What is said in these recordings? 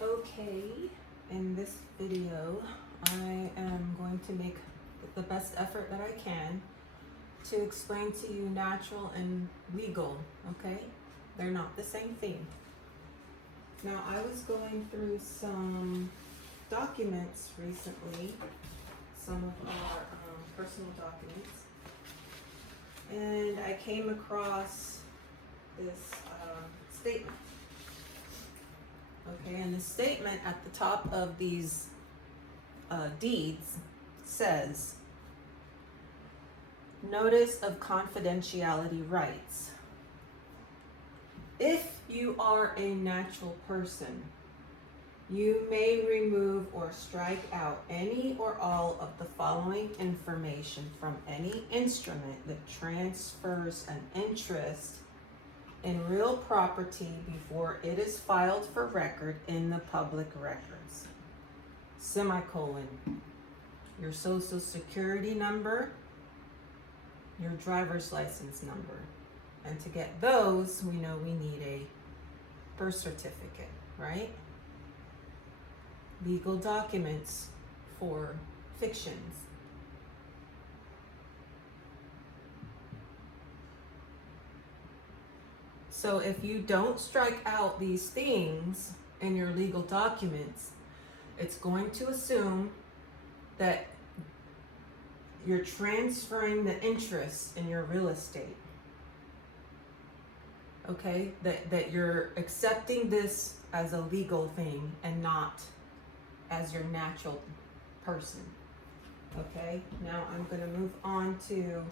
Okay, in this video, I am going to make the best effort that I can to explain to you natural and legal, okay? They're not the same thing. Now, I was going through some documents recently, some of our personal documents, and I came across this statement. Okay, and the statement at the top of these deeds says, notice of confidentiality rights. If you are a natural person, you may remove or strike out any or all of the following information from any instrument that transfers an interest in real property before it is filed for record in the public records. Semicolon. Your social security number, your driver's license number. And to get those, we know we need a birth certificate, right? Legal documents for fictions. So if you don't strike out these things in your legal documents, it's going to assume that you're transferring the interest in your real estate. Okay? That you're accepting this as a legal thing and not as your natural person. Okay? Now I'm going to move on to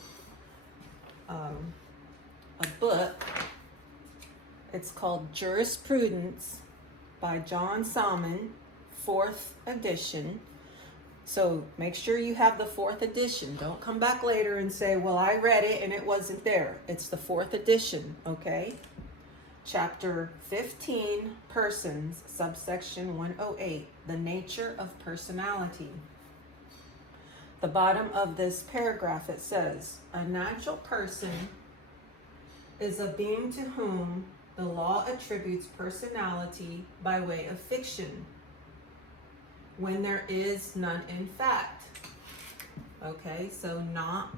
a book. It's called Jurisprudence by John Salmon, 4th edition. So make sure you have the 4th edition. Don't come back later and say, well, I read it and it wasn't there. It's the 4th edition, okay? Chapter 15, Persons, subsection 108, the nature of personality. The bottom of this paragraph, it says, a natural person is a being to whom the law attributes personality by way of fiction, when there is none in fact. Okay, so not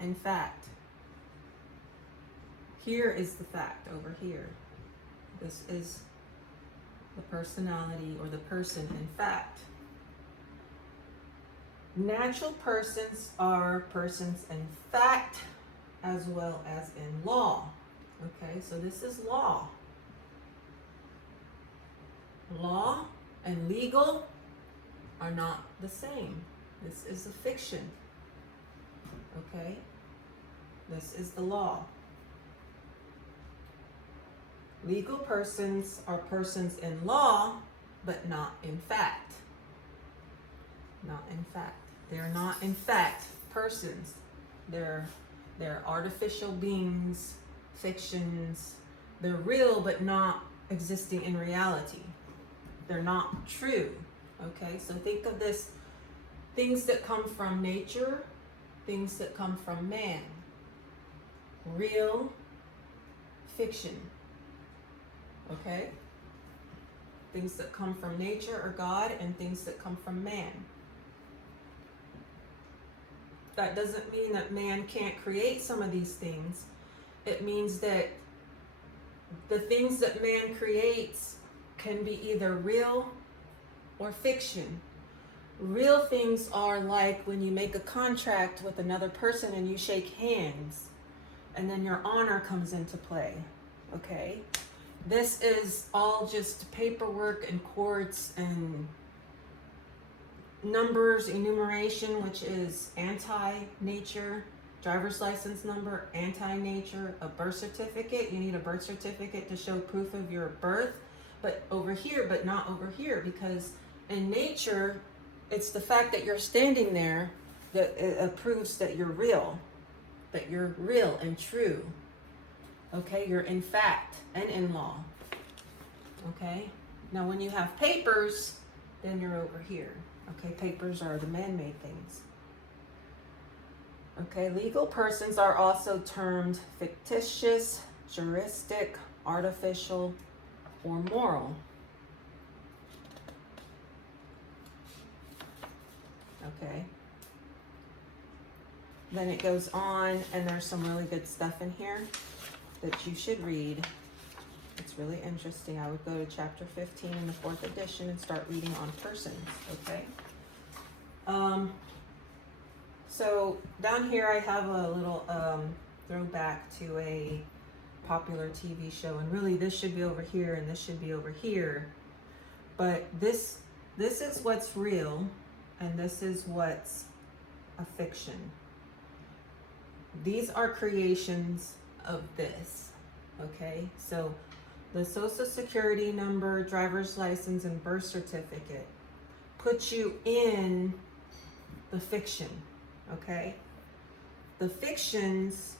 in fact. Here is the fact over here. This is the personality or the person in fact. Natural persons are persons in fact as well as in law. Okay, so this is law. Law and legal are not the same. This is a fiction. Okay, this is the law. Legal persons are persons in law, but not in fact. Not in fact. They're not in fact persons. They're artificial beings, fictions. They're real but not existing in reality. They're not true. Okay, so think of this: things that come from nature, things that come from man. Real, fiction. Okay? Things that come from nature or God, and things that come from man. That doesn't mean that man can't create some of these things. It means that the things that man creates can be either real or fiction. Real things are like when you make a contract with another person and you shake hands, and then your honor comes into play. Okay? This is all just paperwork and courts and numbers, enumeration, which is anti-nature. Driver's license number, anti-nature. A birth certificate, you need a birth certificate to show proof of your birth, but over here, but not over here, because in nature, it's the fact that you're standing there that proves that you're real and true. Okay, you're in fact and in law. Okay, now when you have papers, then you're over here. Okay, papers are the man-made things. Okay, legal persons are also termed fictitious, juristic, artificial, or moral. Okay. Then it goes on, and there's some really good stuff in here that you should read. It's really interesting. I would go to chapter 15 in the 4th edition and start reading on persons, okay? So down here I have a little throwback to a popular TV show, and really this should be over here and this should be over here. But this is what's real, and this is what's a fiction. These are creations of this, okay? So the social security number, driver's license, and birth certificate put you in the fiction, okay? The fictions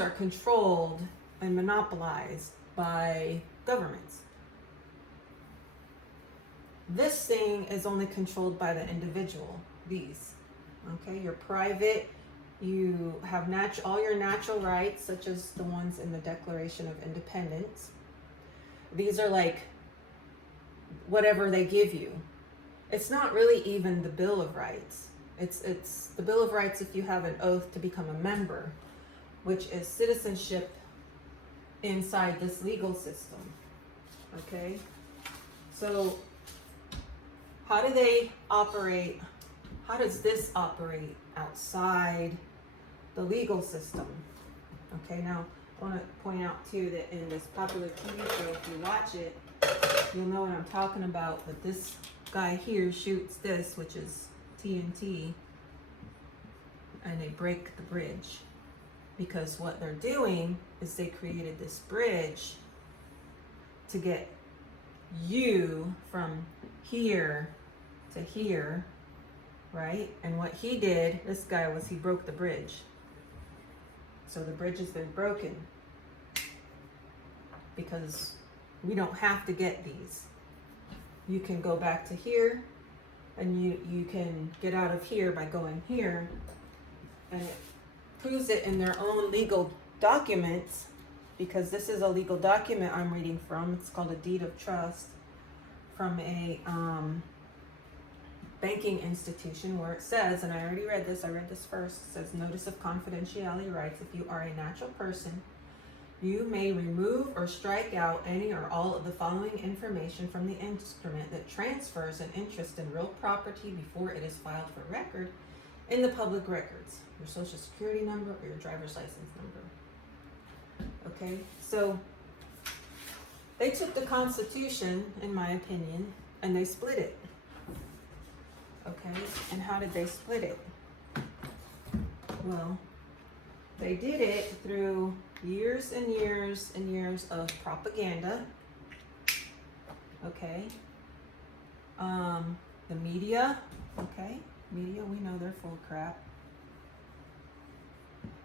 are controlled and monopolized by governments. This thing is only controlled by the individual, these. Okay, you're private, you have all your natural rights, such as the ones in the Declaration of Independence. These are like whatever they give you. It's not really even the Bill of Rights. It's the Bill of Rights if you have an oath to become a member, which is citizenship inside this legal system. Okay, so how do they operate? How does this operate outside the legal system? Okay, now I want to point out too that in this popular TV show, if you watch it, you'll know what I'm talking about. But this guy here shoots this, which is TNT, and they break the bridge. Because what they're doing is they created this bridge to get you from here to here, right? And what he did, this guy, was he broke the bridge. So the bridge has been broken because we don't have to get these. You can go back to here, and you can get out of here by going here, and it proves it in their own legal documents, because this is a legal document I'm reading from. It's called a deed of trust from a banking institution, where it says, and I already read this, I read this first, it says, notice of confidentiality rights. If you are a natural person, you may remove or strike out any or all of the following information from the instrument that transfers an interest in real property before it is filed for record in the public records, your social security number or your driver's license number. Okay, so they took the Constitution, in my opinion, and they split it. Okay, and how did they split it? Well, they did it through years and years and years of propaganda. Okay, the media. Okay, media, we know they're full of crap.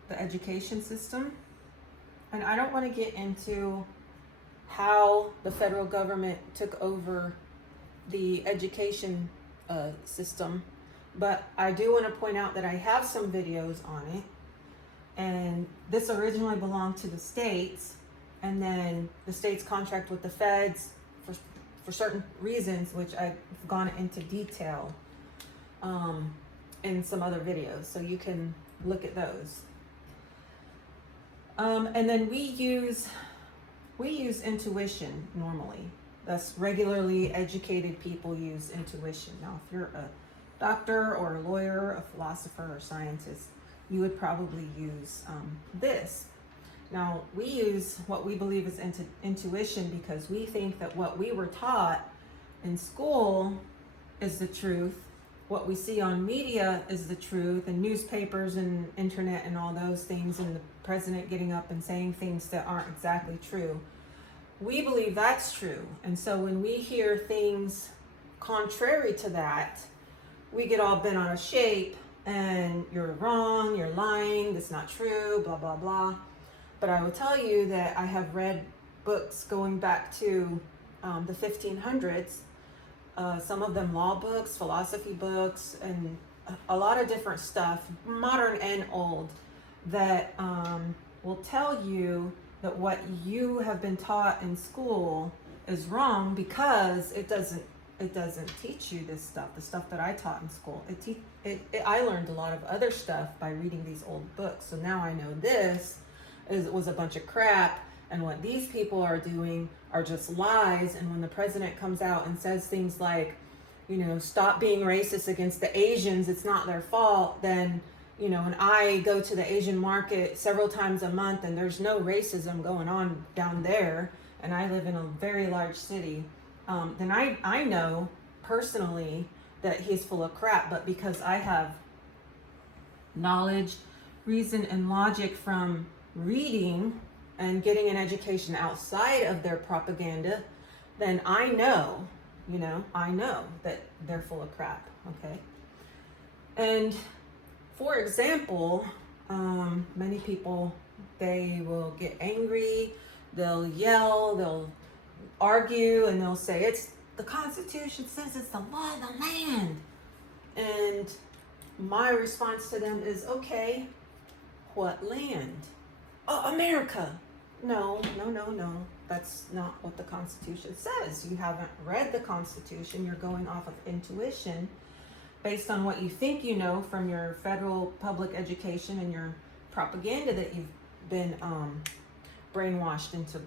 The education system, and I don't want to get into how the federal government took over the education system, but I do want to point out that I have some videos on it, and this originally belonged to the states, and then the states contract with the feds for certain reasons, which I've gone into detail in some other videos, so you can look at those. And then we use intuition normally. Thus, regularly educated people use intuition. Now, if you're a doctor or a lawyer, a philosopher or scientist, you would probably use this. Now, we use what we believe is intuition because we think that what we were taught in school is the truth. What we see on media is the truth, and newspapers and internet and all those things, and the president getting up and saying things that aren't exactly true. We believe that's true. And so when we hear things contrary to that, we get all bent out of shape, and you're wrong, you're lying, that's not true, blah, blah, blah. But I will tell you that I have read books going back to the 1500s, some of them law books, philosophy books, and a lot of different stuff, modern and old, that will tell you that what you have been taught in school is wrong, because it doesn't teach you this stuff, the stuff that I taught in school. I learned a lot of other stuff by reading these old books. So now I know this was a bunch of crap, and what these people are doing are just lies. And when the president comes out and says things like, stop being racist against the Asians, it's not their fault, then, and I go to the Asian market several times a month and there's no racism going on down there, and I live in a very large city, then I know personally that he's full of crap. But because I have knowledge, reason, and logic from reading and getting an education outside of their propaganda, then I know that they're full of crap, okay? And for example, many people, they will get angry, they'll yell, they'll argue, and they'll say, it's the Constitution says it's the law of the land. And my response to them is, okay, what land? Oh, America. No. That's not what the Constitution says. You haven't read the Constitution. You're going off of intuition based on what you think you know from your federal public education and your propaganda that you've been brainwashed into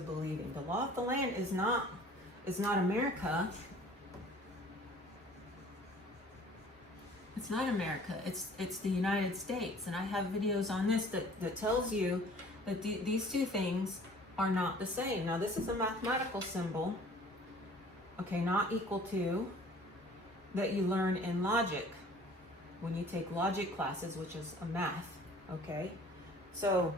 believing. The law of the land is not America. It's not America. It's the United States. And I have videos on this that tells you that these two things are not the same. Now, this is a mathematical symbol, okay, not equal to, that you learn in logic when you take logic classes, which is a math, okay? So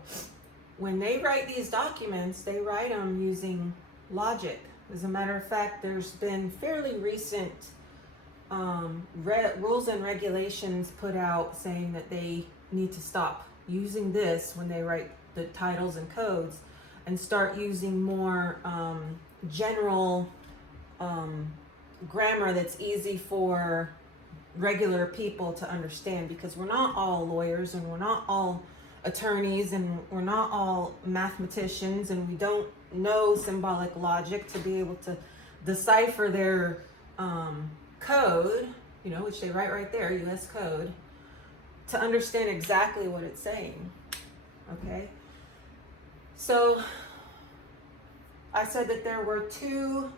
when they write these documents, they write them using logic. As a matter of fact, there's been fairly recent rules and regulations put out saying that they need to stop using this when they write the titles and codes, and start using more general grammar that's easy for regular people to understand, because we're not all lawyers, and we're not all attorneys, and we're not all mathematicians, and we don't know symbolic logic to be able to decipher their code, which they write right there, U.S. code, to understand exactly what it's saying, okay? So I said that there were two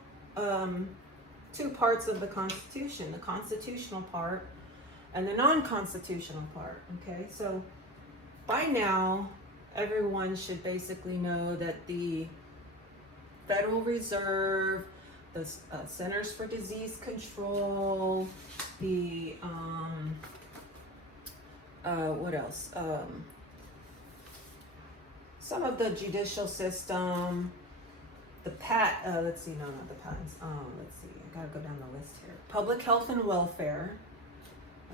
parts of the Constitution, the constitutional part and the non-constitutional part, okay? So by now, everyone should basically know that the Federal Reserve, the Centers for Disease Control, the, what else? Some of the judicial system, the let's see, no, not the patents. Let's see, I gotta go down the list here. Public health and welfare,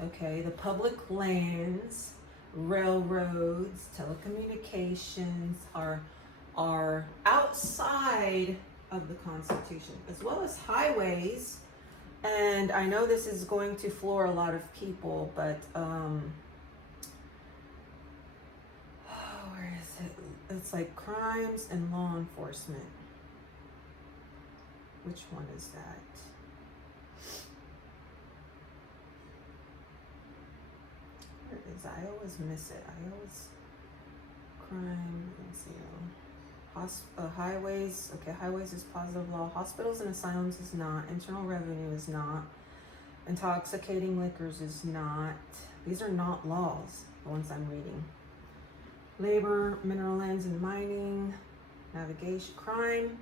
okay, the public lands, railroads, telecommunications are outside of the Constitution, as well as highways. And I know this is going to floor a lot of people, but where is it? It's like crimes and law enforcement. Which one is that? Where is I always miss it. I always crime. Let's see. Highways. Okay, highways is positive law. Hospitals and asylums is not. Internal revenue is not. Intoxicating liquors is not. These are not laws, the ones I'm reading. Labor, mineral lands and mining, navigation, crime,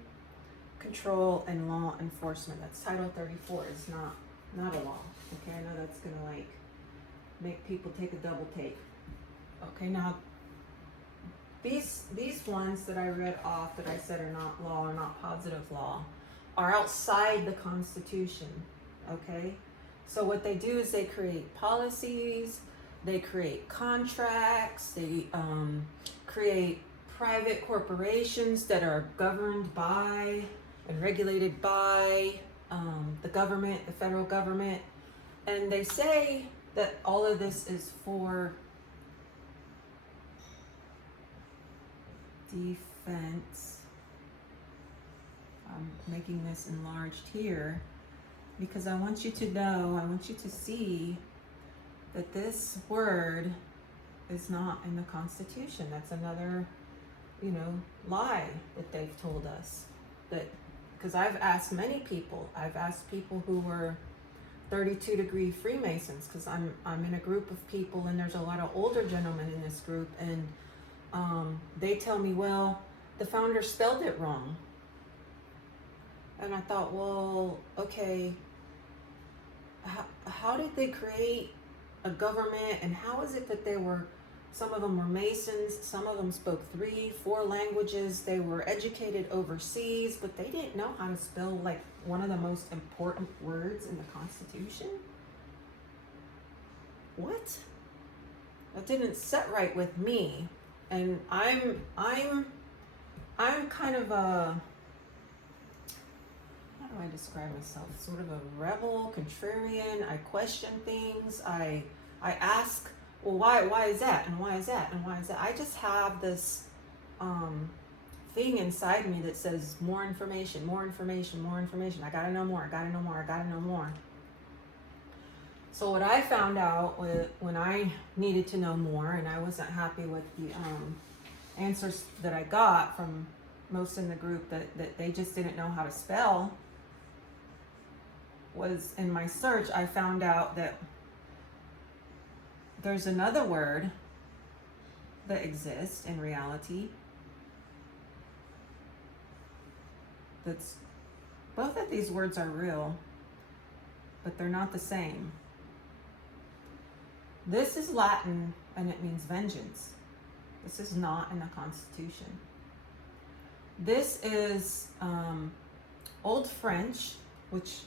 control, and law enforcement. That's Title 34. It's not a law. Okay, I know that's gonna make people take a double take. Okay, now these ones that I read off that I said are not law or not positive law are outside the Constitution. Okay, so what they do is they create policies, they create contracts, they create private corporations that are governed by and regulated by the government, the federal government, and they say that all of this is for defense. I'm making this enlarged here because I want you to know, I want you to see that this word is not in the Constitution. That's another, lie that they've told us. That, because I've asked many people, I've asked people who were 32-degree Freemasons, because I'm in a group of people and there's a lot of older gentlemen in this group, and they tell me, well, the founder spelled it wrong. And I thought, well, okay, how did they create a government, and how is it that some of them were Masons, some of them spoke 3-4 languages, they were educated overseas, but they didn't know how to spell like one of the most important words in the Constitution? What? That didn't set right with me. And I'm kind of a, how do I describe myself? Sort of a rebel, contrarian. I question things. I ask, well, why is that? And why is that? And why is that? I just have this thing inside me that says more information, more information, more information. I gotta know more, I gotta know more, I gotta know more. So what I found out when I needed to know more, and I wasn't happy with the answers that I got from most in the group that they just didn't know how to spell, was in my search, I found out that there's another word that exists in reality that's, both of these words are real, but they're not the same. This is Latin and it means vengeance. This is not in the Constitution. This is Old French, which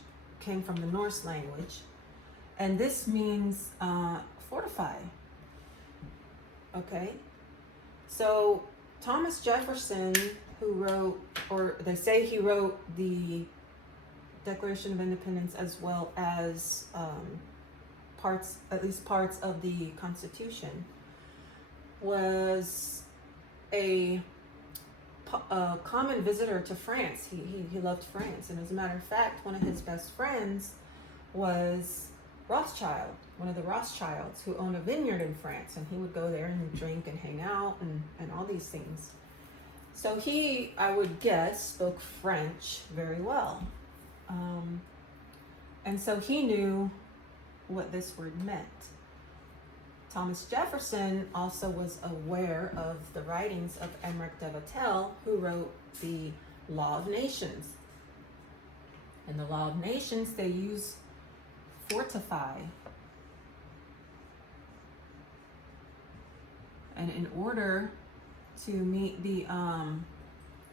came from the Norse language, and this means fortify. Okay? So Thomas Jefferson, who wrote, or they say he wrote the Declaration of Independence as well as at least parts of the Constitution, was a common visitor to France. He loved France, and as a matter of fact, one of his best friends was Rothschild, one of the Rothschilds, who owned a vineyard in France, and he would go there and drink and hang out and all these things. So he, I would guess, spoke French very well. And so he knew what this word meant. Thomas Jefferson also was aware of the writings of Emmerich de Vattel, who wrote the Law of Nations. In the Law of Nations, they use fortify. And in order to meet the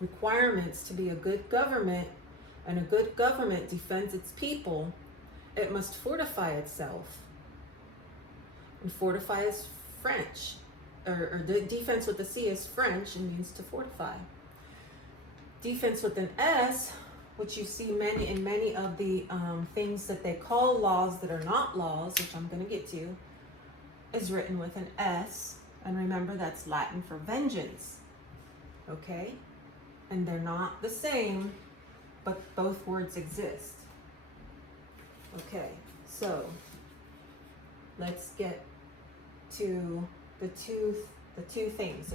requirements to be a good government, and a good government defends its people, it must fortify itself. And fortify is French, or the defense with the C is French and means to fortify. Defense with an S, which you see in many of the things that they call laws that are not laws, which I'm going to get to, is written with an S. And remember, that's Latin for vengeance. Okay? And they're not the same, but both words exist. Okay, so let's get to the two things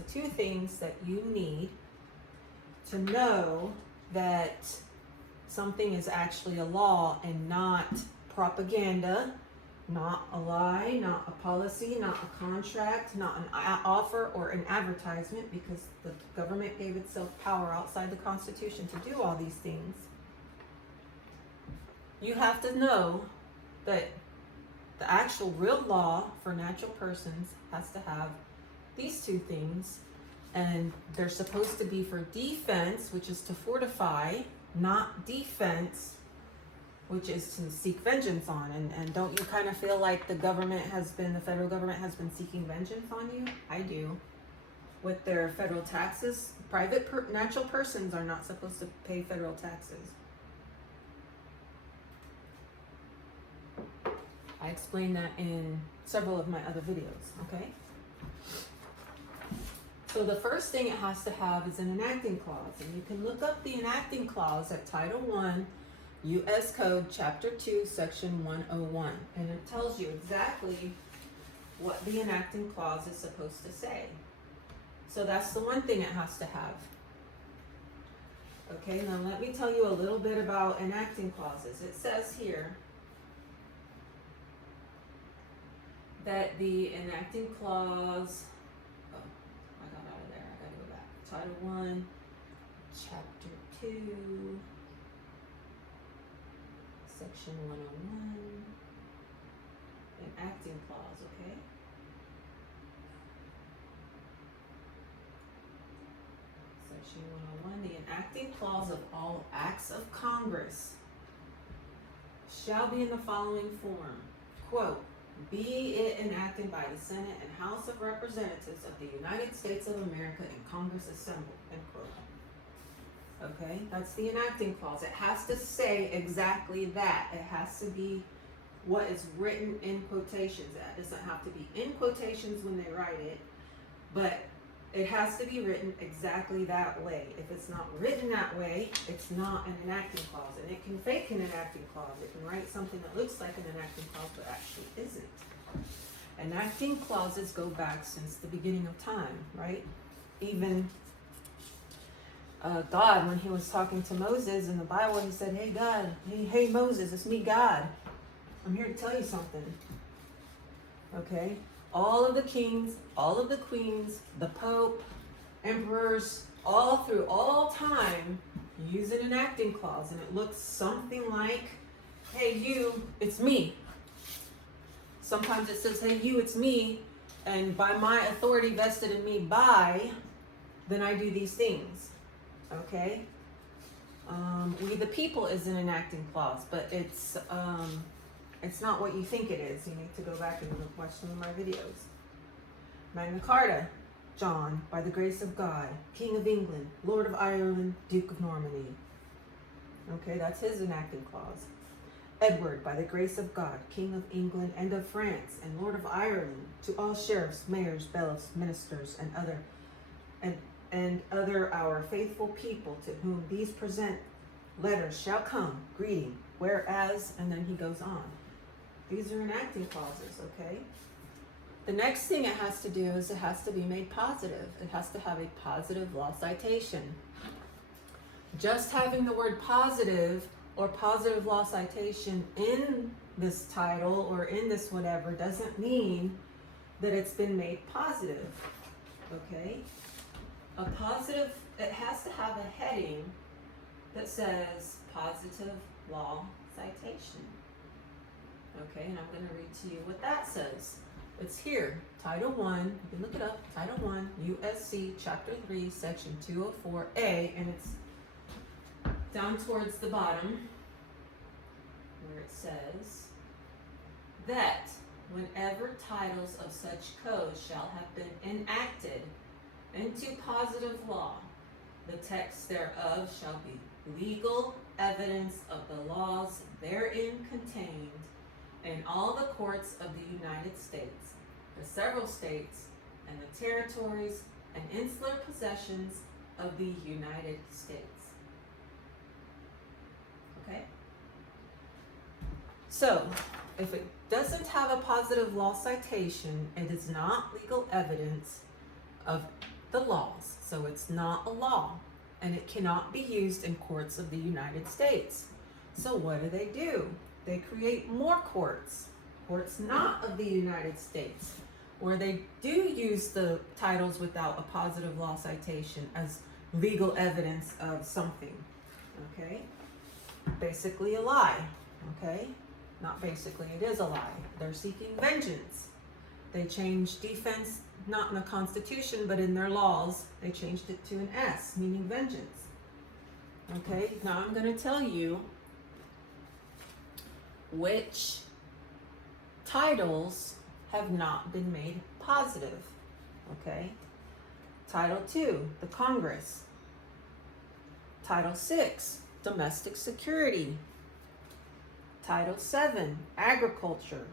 that you need to know that something is actually a law and not propaganda, not a lie, not a policy, not a contract, not an offer or an advertisement, because the government gave itself power outside the Constitution to do all these things. You have to know that the actual real law for natural persons has to have these two things, and they're supposed to be for defense, which is to fortify, not defense, which is to seek vengeance on. And don't you kind of feel like the federal government has been seeking vengeance on you? I do. With their federal taxes, natural persons are not supposed to pay federal taxes. I explained that in several of my other videos, okay? So the first thing it has to have is an enacting clause, and you can look up the enacting clause at Title 1, U.S. Code, Chapter 2, Section 101, and it tells you exactly what the enacting clause is supposed to say. So that's the one thing it has to have. Okay, now let me tell you a little bit about enacting clauses. It says here that the enacting clause, oh, I got out of there, I gotta go back. Title 1, Chapter 2, Section 101, enacting clause, okay? Section 101, the enacting clause of all acts of Congress shall be in the following form, quote, be it enacted by the Senate and House of Representatives of the United States of America and Congress assembled, end quote. Okay, that's the enacting clause. It has to say exactly that. It has to be what is written in quotations. That doesn't have to be in quotations when they write it, but it has to be written exactly that way. If it's not written that way, it's not an enacting clause. And it can fake an enacting clause. It can write something that looks like an enacting clause, but actually isn't. Enacting clauses go back since the beginning of time, right? Even God, when he was talking to Moses in the Bible, he said, hey God, hey Moses, it's me, God. I'm here to tell you something. Okay? All of the kings, all of the queens, the Pope, emperors, all through all time use an enacting clause, and it looks something like, hey you, it's me. Sometimes it says, hey you, it's me, and by my authority vested in me by, then I do these things. Okay? We the people is an enacting clause, but it's not what you think it is. You need to go back and watch some of my videos. Magna Carta, John, by the grace of God, King of England, Lord of Ireland, Duke of Normandy. Okay, that's his enacting clause. Edward, by the grace of God, King of England and of France, and Lord of Ireland, to all sheriffs, mayors, bailiffs, ministers, and other our faithful people to whom these present letters shall come, greeting, whereas, and then he goes on. These are enacting clauses, okay? The next thing it has to do is it has to be made positive. It has to have a positive law citation. Just having the word positive or positive law citation in this title or in this whatever doesn't mean that it's been made positive, okay? A positive, it has to have a heading that says positive law citation. Okay, and I'm going to read to you what that says. It's here, Title 1, you can look it up, Title 1, USC, Chapter 3, Section 204A, and it's down towards the bottom where it says that whenever titles of such codes shall have been enacted into positive law, the text thereof shall be legal evidence of the laws therein contained in all the courts of the United States, the several states, and the territories and insular possessions of the United States. Okay? So, if it doesn't have a positive law citation, it is not legal evidence of the laws. So it's not a law, and it cannot be used in courts of the United States. So what do? They create more courts not of the United States, where they do use the titles without a positive law citation as legal evidence of something, okay? Basically a lie, okay? Not basically, it is a lie. They're seeking vengeance. They changed defense, not in the Constitution, but in their laws, they changed it to an S, meaning vengeance. Okay, now I'm going to tell you which titles have not been made positive. Okay, Title 2, the Congress. Title 6, domestic security. Title 7, agriculture.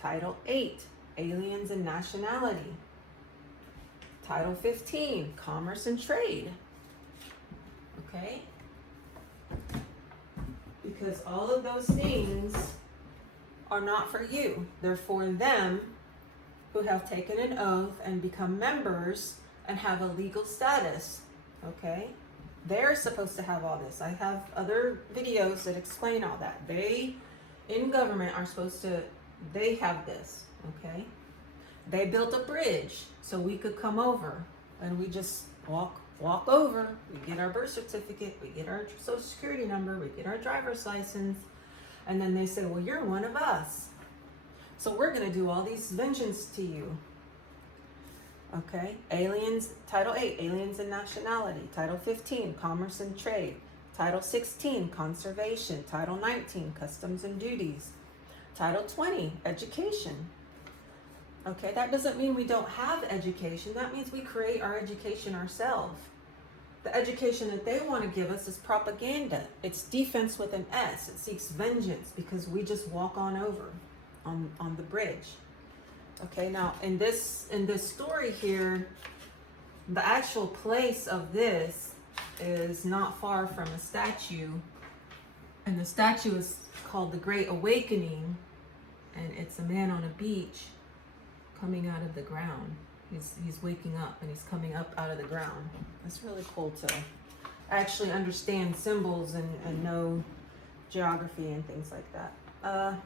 Title 8, Aliens and Nationality. Title 15, Commerce and Trade. Okay? Because all of those things are not for you. They're for them who have taken an oath and become members and have a legal status. Okay? They're supposed to have all this. I have other videos that explain all that. They, in government, are supposed to, they have this. Okay? They built a bridge so we could come over, and we just walk over. We get our birth certificate, we get our social security number, we get our driver's license, and then they say, well, you're one of us, so we're going to do all these vengeance to you. Okay? Aliens, Title 8, Aliens and Nationality. Title 15, Commerce and Trade. Title 16, Conservation. Title 19, Customs and Duties. Title 20, Education. Okay, that doesn't mean we don't have education. That means we create our education ourselves. The education that they want to give us is propaganda. It's defense with an S. It seeks vengeance because we just walk on over on the bridge. Okay, now in this story here, the actual place of this is not far from a statue, and the statue is called the Great Awakening, and it's a man on a beach coming out of the ground. He's waking up and he's coming up out of the ground. It's really cool to actually understand symbols and know geography and things like that.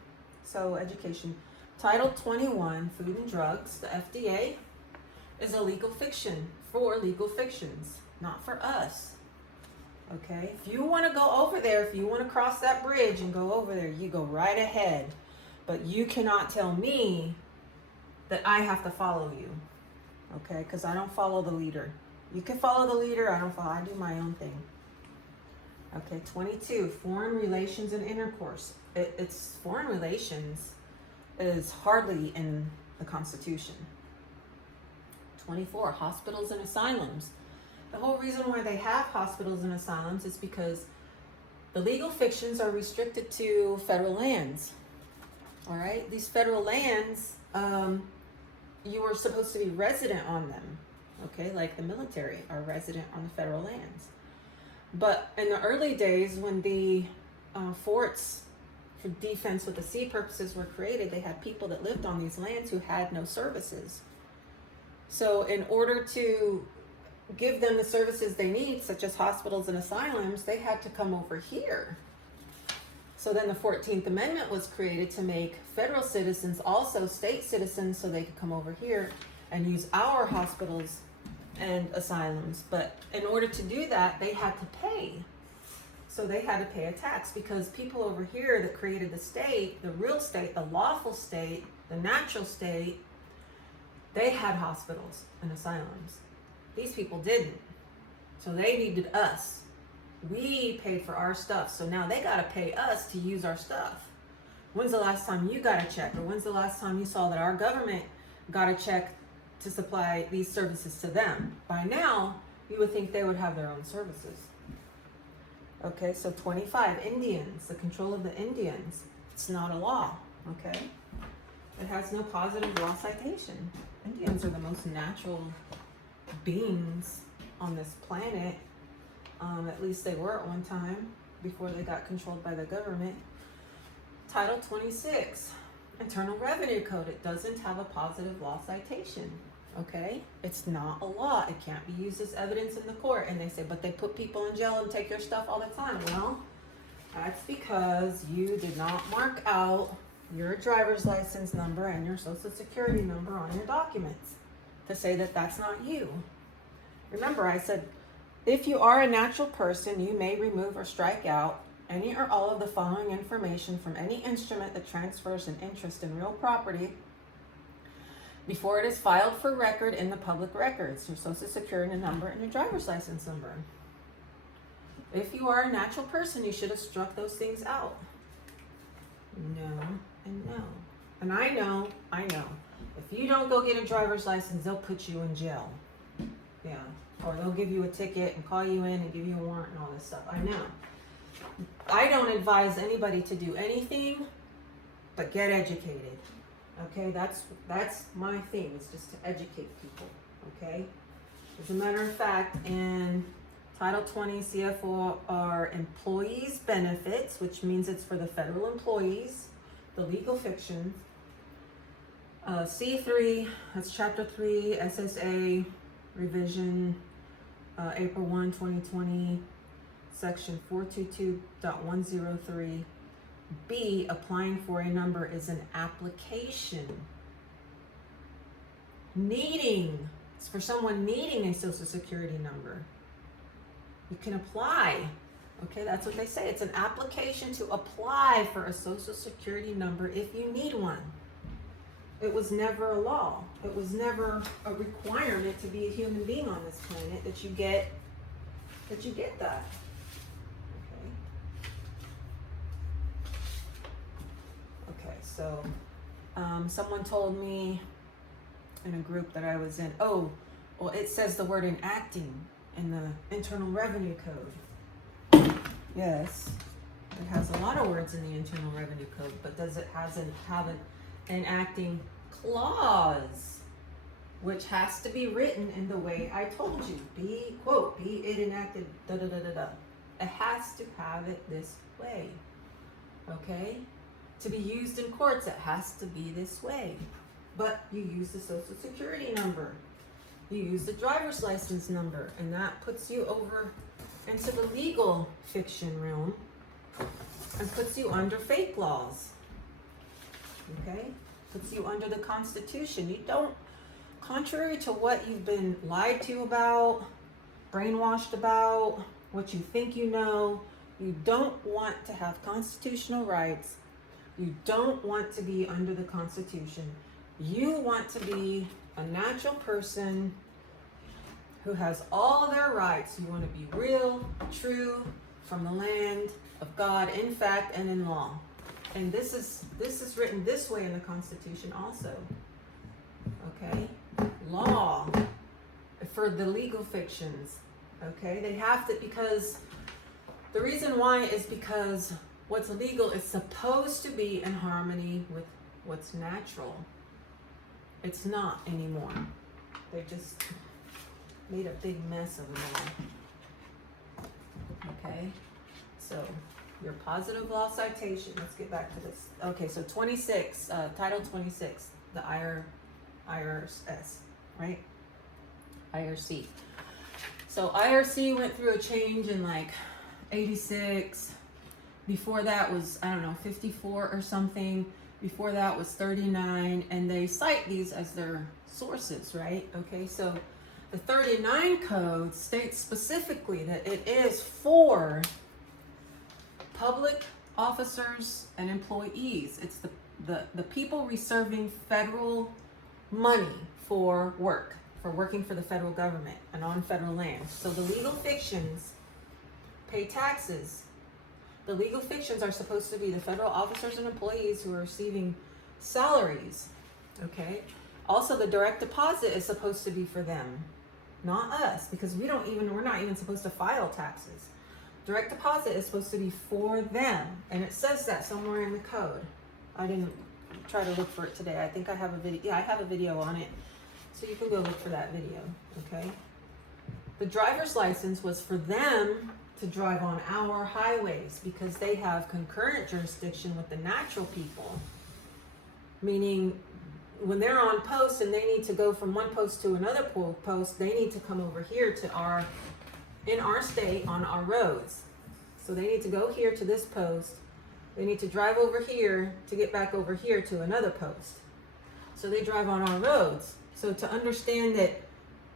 So education. Title 21, Food and Drugs. The FDA is a legal fiction for legal fictions, not for us. Okay? If you want to go over there, if you want to cross that bridge and go over there, you go right ahead. But you cannot tell me that I have to follow you. Okay? Because I don't follow the leader. You can follow the leader, I don't follow, I do my own thing. Okay, 22, Foreign Relations and Intercourse. It's foreign relations is hardly in the Constitution. 24, Hospitals and Asylums. The whole reason why they have hospitals and asylums is because the legal fictions are restricted to federal lands. All right, these federal lands, you are supposed to be resident on them. Okay, like the military are resident on the federal lands. But in the early days, when the forts for defense with the sea purposes were created, they had people that lived on these lands who had no services. So in order to give them the services they need, such as hospitals and asylums, they had to come over here. So then the 14th Amendment was created to make federal citizens also state citizens so they could come over here and use our hospitals and asylums. But in order to do that, they had to pay. So they had to pay a tax because people over here that created the state, the real state, the lawful state, the natural state, they had hospitals and asylums. These people didn't. So they needed us. We paid for our stuff. So now they got to pay us to use our stuff. When's the last time you got a check? Or when's the last time you saw that our government got a check to supply these services to them? By now, you would think they would have their own services. Okay, so 25, Indians, the control of the Indians. It's not a law, okay? It has no positive law citation. Indians are the most natural beings on this planet. At least they were at one time before they got controlled by the government. Title 26, Internal Revenue Code. It doesn't have a positive law citation. Okay, it's not a law. It can't be used as evidence in the court. And they say, but they put people in jail and take their stuff all the time. Well, that's because you did not mark out your driver's license number and your social security number on your documents to say that that's not you. Remember, I said, if you are a natural person, you may remove or strike out any or all of the following information from any instrument that transfers an interest in real property before it is filed for record in the public records, your social security number and your driver's license number. If you are a natural person, you should have struck those things out. No and no. And I know. If you don't go get a driver's license, they'll put you in jail. Yeah. Or they'll give you a ticket and call you in and give you a warrant and all this stuff. I know. I don't advise anybody to do anything but get educated. Okay, that's my thing, is just to educate people, okay? As a matter of fact, in Title 20 CFR are employees benefits, which means it's for the federal employees, the legal fiction. C3, that's Chapter 3, SSA, revision, April 1, 2020, Section 422.103. B, applying for a number is an application. It's for someone needing a social security number. You can apply. Okay, that's what they say. It's an application to apply for a social security number if you need one. It was never a law. It was never a requirement to be a human being on this planet that you get that. Okay, so someone told me in a group that I was in, it says the word enacting in the Internal Revenue Code. Yes, it has a lot of words in the Internal Revenue Code, but does it have an enacting clause, which has to be written in the way I told you. Be it enacted, da da da da da. It has to have it this way, okay? To be used in courts, it has to be this way. But you use the social security number. You use the driver's license number, and that puts you over into the legal fiction realm and puts you under fake laws. Okay? Puts you under the Constitution. You don't, contrary to what you've been lied to about, brainwashed about, what you think you know, you don't want to have constitutional rights. You don't want to be under the Constitution. You want to be a natural person who has all their rights. You want to be real, true, from the land of God, in fact and in law. And this is written this way in the Constitution also. Okay? Law for the legal fictions. Okay? They have to, because the reason why is because what's legal is supposed to be in harmony with what's natural. It's not anymore. They just made a big mess of it all. Okay? So, your positive law citation. Let's get back to this. Okay, so 26, Title 26, the IRS, right? IRC. So IRC went through a change in like 86. Before that was, 54 or something. Before that was 39, and they cite these as their sources, right? Okay, so the 39 code states specifically that it is for public officers and employees. It's the people receiving federal money for working for the federal government and on federal land. So the legal fictions pay taxes. The legal fictions are supposed to be the federal officers and employees who are receiving salaries, okay? Also, the direct deposit is supposed to be for them, not us, because we're not even supposed to file taxes. Direct deposit is supposed to be for them, and it says that somewhere in the code. I didn't try to look for it today. I think I have a video. Yeah, I have a video on it, so you can go look for that video, okay? The driver's license was for them to drive on our highways because they have concurrent jurisdiction with the natural people, meaning when they're on post and they need to go from one post to another post, they need to come over here to in our state on our roads. So they need to go here to this post. They need to drive over here to get back over here to another post. So they drive on our roads. So to understand that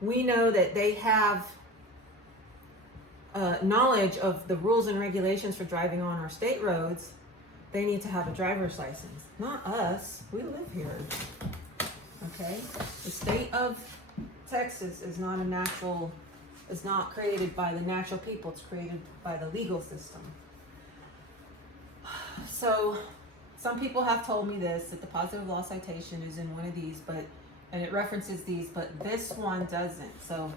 we know that they have knowledge of the rules and regulations for driving on our state roads, they need to have a driver's license. Not us. We live here. Okay? The state of Texas is not created by the natural people. It's created by the legal system. So some people have told me this, that the positive law citation is in one of these, and it references these, but this one doesn't. So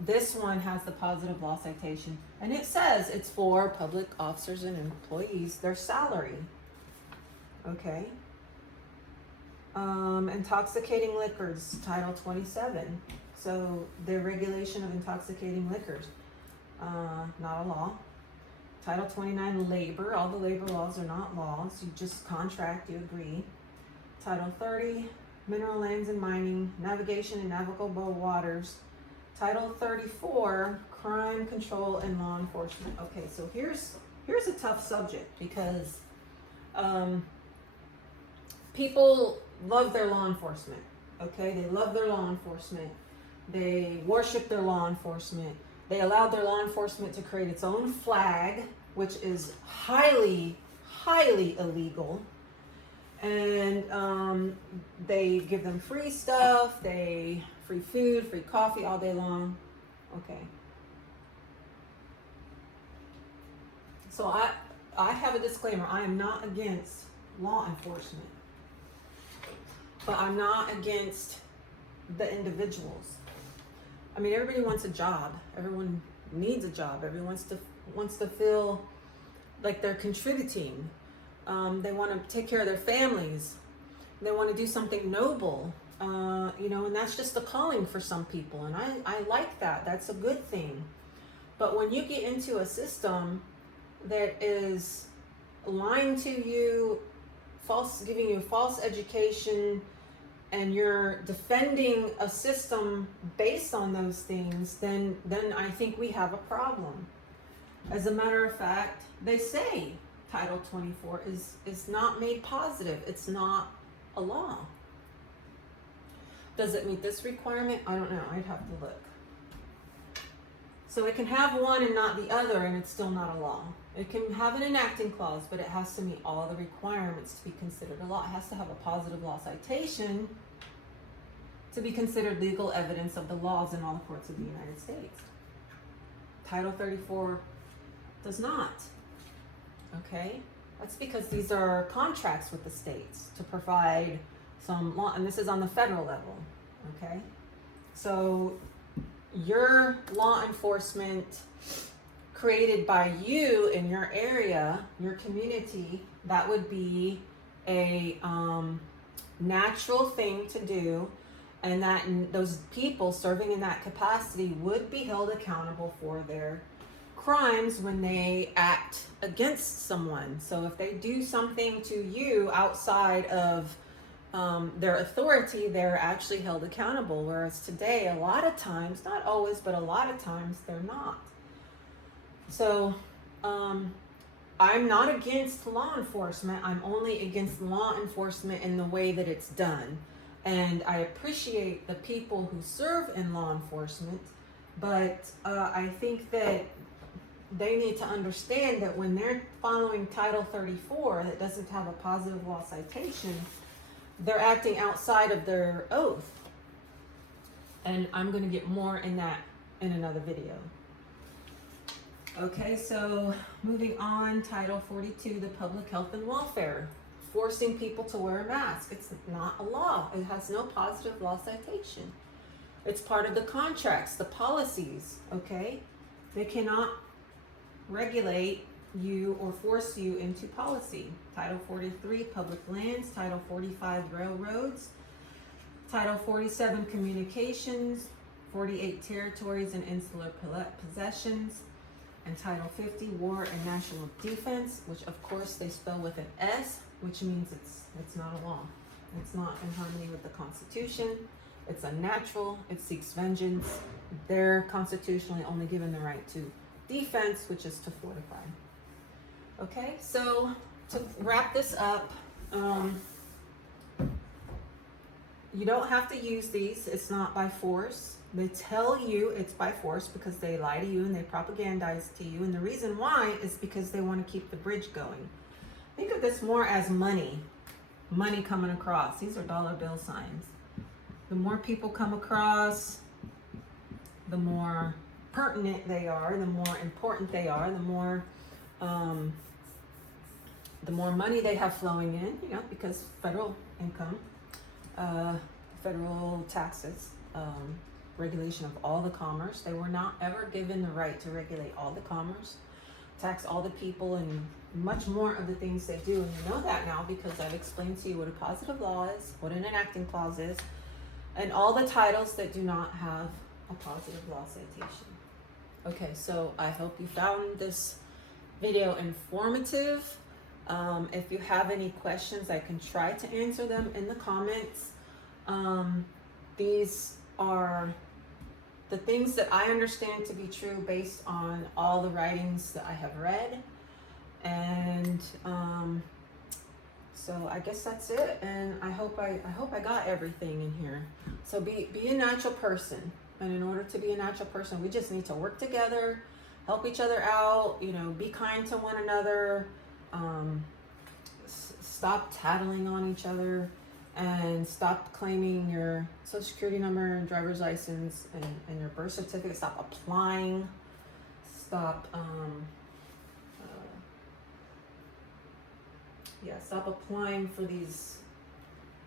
this one has the positive law citation, and it says it's for public officers and employees, their salary. Okay? Intoxicating liquors, Title 27. So the regulation of intoxicating liquors, not a law. Title 29, labor. All the labor laws are not laws. You just contract, you agree. Title 30, mineral lands and mining, navigation in navigable waters. Title 34, crime control and law enforcement. Okay, so here's a tough subject because people love their law enforcement. Okay, they love their law enforcement. They worship their law enforcement. They allowed their law enforcement to create its own flag, which is highly, highly illegal. And they give them free stuff, free food, free coffee all day long. Okay. So I have a disclaimer. I am not against law enforcement, but I'm not against the individuals. I mean, everybody wants a job. Everyone needs a job. Everyone wants to feel like they're contributing. They want to take care of their families. They want to do something noble, and that's just a calling for some people. And I like that. That's a good thing. But when you get into a system that is lying to you, giving you false education, and you're defending a system based on those things, then I think we have a problem. As a matter of fact, they say Title 24 is not made positive. It's not a law. Does it meet this requirement? I don't know. I'd have to look. So it can have one and not the other, and it's still not a law. It can have an enacting clause, but it has to meet all the requirements to be considered a law. It has to have a positive law citation to be considered legal evidence of the laws in all the courts of the United States. Title 34 does not. Okay? That's because these are contracts with the states to provide some law, and this is on the federal level. Okay? So your law enforcement created by you in your area, your community, that would be a natural thing to do, and that those people serving in that capacity would be held accountable for their crimes when they act against someone. So if they do something to you outside of their authority, they're actually held accountable. Whereas today, a lot of times, not always, but a lot of times, they're not. So I'm not against law enforcement. I'm only against law enforcement in the way that it's done. And I appreciate the people who serve in law enforcement, but I think that they need to understand that when they're following Title 34 that doesn't have a positive law citation, they're acting outside of their oath. And I'm going to get more in that in another video. Okay, so moving on, Title 42, the public health and welfare. Forcing people to wear a mask. It's not a law. It has no positive law citation. It's part of the contracts, the policies, okay? They cannot regulate you or force you into policy. Title 43, public lands. Title 45, railroads. Title 47, communications. 48, territories and insular possessions. And Title 50, war and national defense, which of course they spell with an S, which means it's not a law. It's not in harmony with the Constitution. It's unnatural. It seeks vengeance. They're constitutionally only given the right to defense, which is to fortify. Okay, so to wrap this up, you don't have to use these. It's not by force. They tell you it's by force because they lie to you and they propagandize to you. And the reason why is because they want to keep the bridge going. Think of this more as money coming across. These are dollar bill signs. The more people come across, the more pertinent they are, the more important they are, the more money they have flowing in, because federal income, federal taxes, regulation of all the commerce. They were not ever given the right to regulate all the commerce. tax all the people and much more of the things they do. And you know that now because I've explained to you what a positive law is, what an enacting clause is, and all the titles that do not have a positive law citation. Okay, so I hope you found this video informative. If you have any questions, I can try to answer them in the comments. These are the things that I understand to be true based on all the writings that I have read. And so I guess that's it. And I hope I got everything in here. So be a natural person. And in order to be a natural person, we just need to work together, help each other out, you know, be kind to one another, stop tattling on each other, and stop claiming your social security number and driver's license and your birth certificate. Stop applying. Stop stop applying for these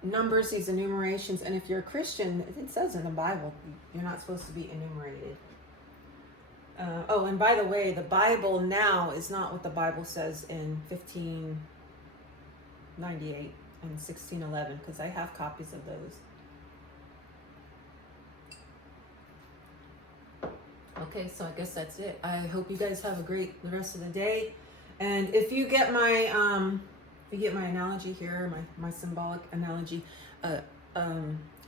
numbers, these enumerations. And if you're a Christian, it says in the Bible you're not supposed to be enumerated. Oh, and by the way, the Bible now is not what the Bible says in 1598 and 1611, because I have copies of those. Okay, so I guess that's it. I hope you guys have a great rest of the day. And if you get my analogy here, my symbolic analogy,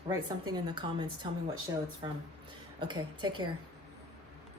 write something in the comments. Tell me what show it's from. Okay, take care.